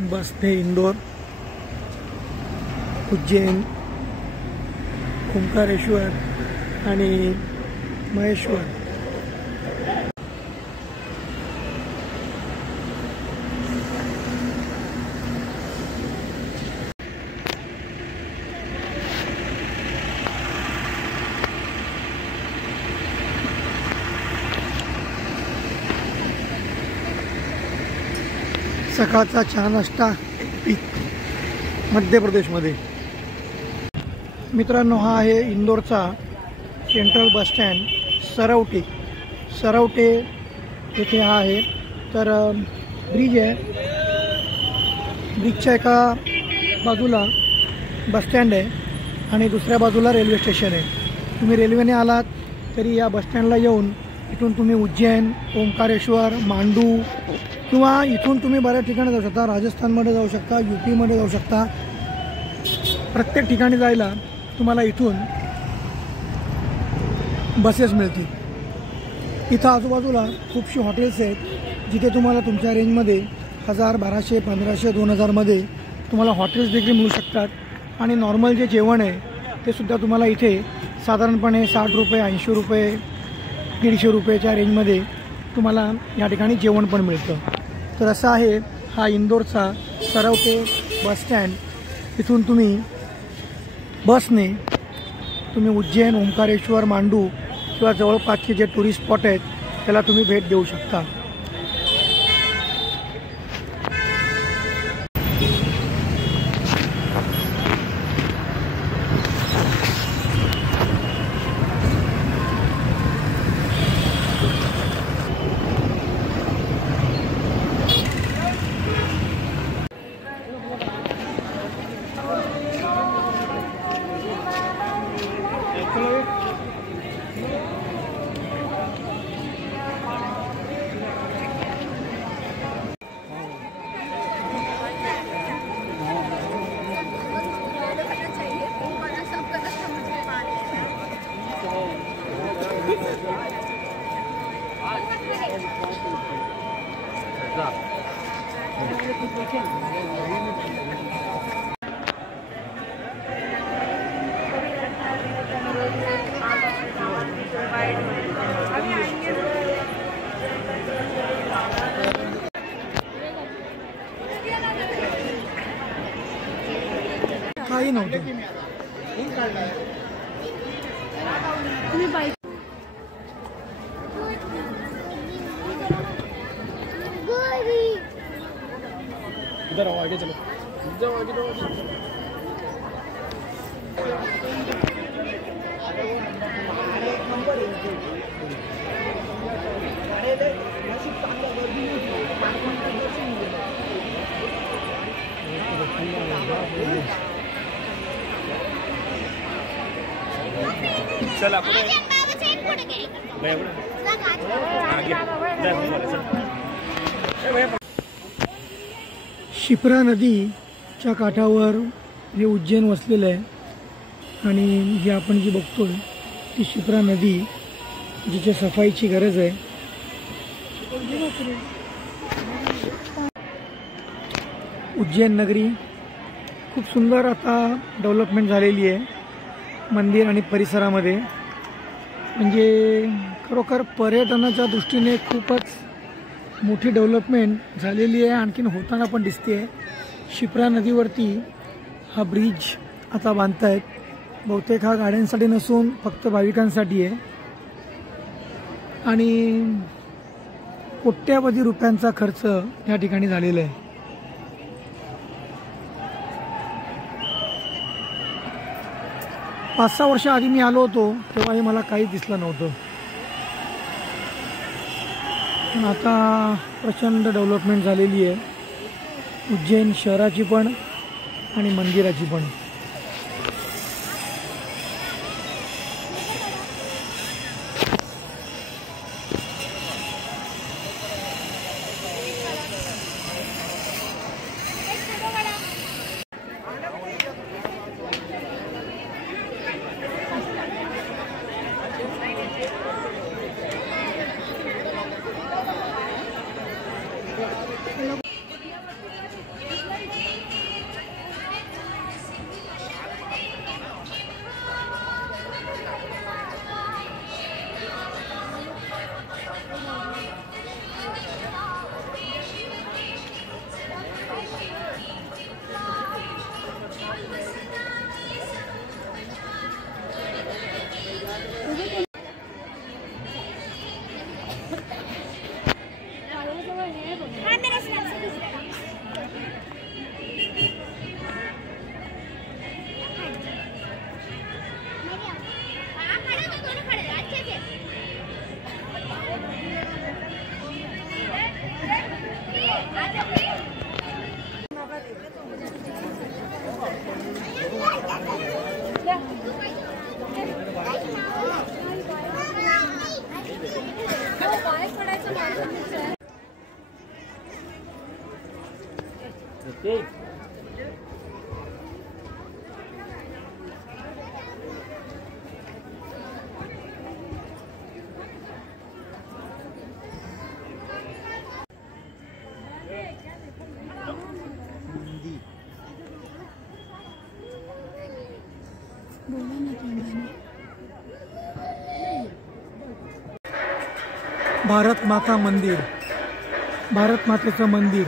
बसने इंदौर, उज्जैन, ओंकारेश्वर आणि महेश्वर। सकाळचा चहा नाश्ता मध्य प्रदेशमध्ये। मित्रांनो, हा आहे इंदोरचा सेंट्रल बस स्टँड सरवटे येथे हा आहे। तर ब्रिज आहे, ब्रिजच्या एका बाजूला बस स्टँड आहे आणि दुसऱ्या बाजूला रेल्वे स्टेशन आहे। तुम्ही रेल्वेने आलात तरी या बस स्टँडला येऊन इथून तुम्ही उज्जैन, ओंकारेश्वर, मांडू किंवा इथून तुम्ही बऱ्याच ठिकाणी जाऊ शकता। राजस्थानमध्ये जाऊ शकता, यूपीमध्ये जाऊ शकता। प्रत्येक ठिकाणी जायला तुम्हाला इथून बसेस मिळतील। इथं आजूबाजूला खूपशी हॉटेल्स आहेत जिथे तुम्हाला तुमच्या रेंजमध्ये 1000, 1200, 1500, 2000मध्ये तुम्हाला हॉटेल्स देखील मिळू शकतात। आणि नॉर्मल जे जेवण आहे ते सुद्धा तुम्हाला इथे साधारणपणे 60 रुपये, 80 रुपये, 150 रुपयाच्या रेंजमध्ये तुम्हाला या ठिकाणी जेवण पण मिळतं। तर असं आहे हा इंदोरचा सरवटे बस स्टँड। इथून तुम्ही बसने तुम्ही उज्जैन, ओंकारेश्वर, मांडू किंवा जवळपासचे जे टुरिस्ट स्पॉट आहेत त्याला तुम्ही भेट देऊ शकता। काही नव्हतं। इधर आओ, आगे चलो, जाओ आगे जाओ। चला पुढे शिप्रा नदीच्या काठावर हे उज्जैन वसलेलं आहे आणि जी आपण जी बघतोय ती शिप्रा नदी जिच्या सफाईची गरज आहे। उज्जैन नगरी खूप सुंदर आता डेव्हलपमेंट झालेली आहे मंदिर आणि परिसरामध्ये। म्हणजे खरोखर पर्यटनाच्या दृष्टीने खूपच मोठी डेव्हलपमेंट झालेली आहे, आणखीन होताना पण दिसते। शिप्रा नदीवरती हा ब्रिज आता बांधतायत। बहुतेक हा गाड्यांसाठी नसून फक्त भाविकांसाठी आहे आणि कोट्यावधी रुपयांचा खर्च या ठिकाणी झालेला आहे। 5-6 वर्ष आधी मी आलो होतो तेव्हाही मला काहीच दिसलं नव्हतं, पण आता प्रचंड डेव्हलपमेंट झालेली आहे उज्जैन शहराची पण आणि मंदिराची पण। भारत माता मंदिर, भारत मातेचं मंदिर.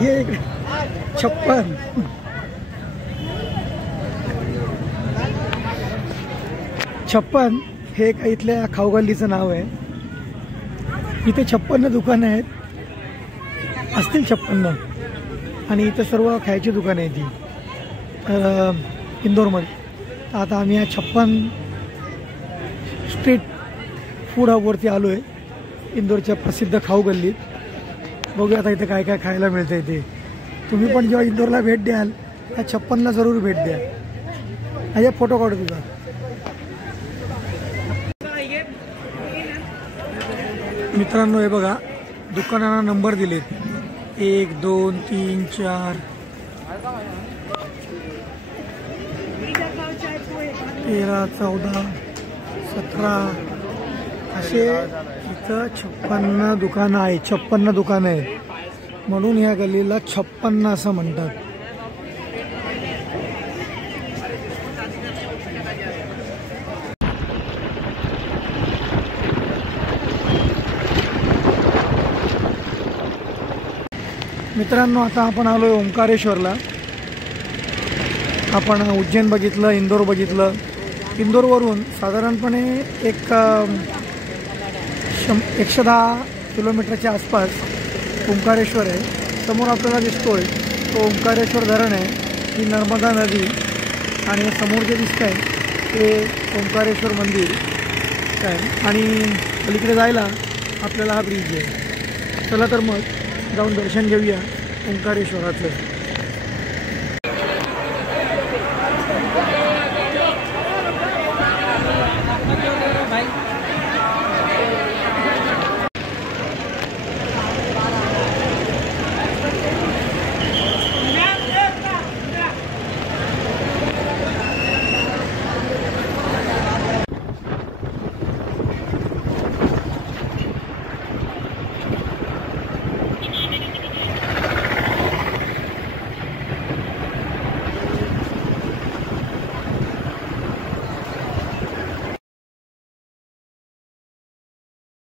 हे 56 56 हे का इथल्या खाऊगल्लीचं नाव आहे. इथे 56 दुकानं आहेत, असतील 56, आणि इथं सर्व खायची दुकानं आहेत ती इंदोरमध्ये. तर आता आम्ही या 56 स्ट्रीट फूड हबवरती आलो आहे, इंदोरच्या प्रसिद्ध खाऊगल्लीत. बघूया आता इथे काय काय खायला मिळतं इथे. तुम्ही पण जेव्हा इंदोरला भेट द्याल त्या 56ला जरूर भेट द्या. अजय फोटो काढू तुझा. मित्रांनो हे बघा, दुकानांना नंबर दिलेत 1 2 3 4 13 14 17 असे इथं 56 दुकानं आहेत. 56 दुकानं आहेत, म्हणून या गल्लीला 56 असं म्हणतात. मित्रांनो आता आपण आलोय ओंकारेश्वरला. आपण उज्जैन बघितलं, इंदोर बघितलं. इंदोरवरून साधारणपणे एक 110 किलोमीटरच्या आसपास ओंकारेश्वर आहे. समोर आपल्याला दिसतोय तो ओंकारेश्वर धरण आहे, ही नर्मदा नदी, आणि समोर जे दिसत आहे ते ओंकारेश्वर मंदिर आहे. आणि पलीकडे जायला आपल्याला हा ब्रिज आहे. चला तर मग जाऊन दर्शन घेऊया ओंकारेश्वराचं.